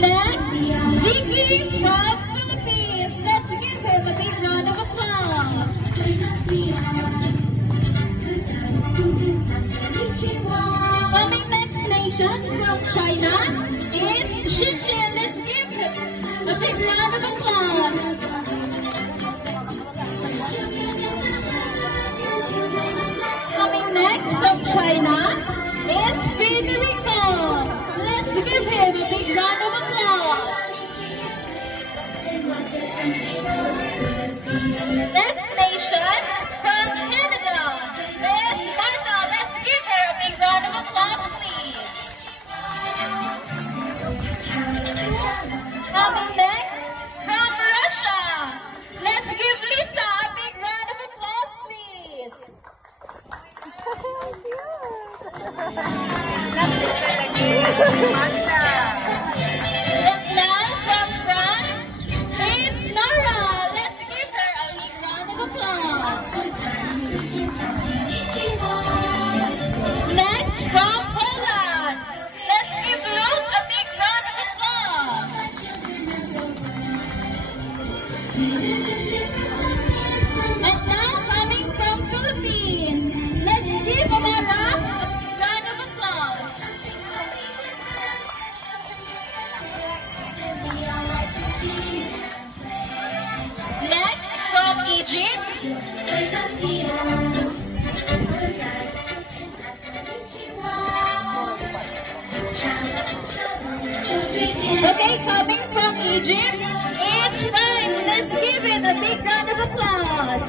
Next, Ziggy from Philippines. Let's give him a big round of applause. Coming next nation from China is Shinchin. Let's give him a big round of applause. Coming next from China is Federico. Let's give him a big round of applause. Next nation from Canada is Martha. Let's give her a big round of applause, please. Coming next from Russia. Let's give Lisa a big round of applause, please. And now from France, it's Nora. Let's give her a big round of applause. Next from Poland, let's give Luke a big round of applause. And now coming from Philippines, let's give Amara a big round of applause. Next from Egypt, okay, coming from Egypt, it's Prime. Let's give it a big round of applause.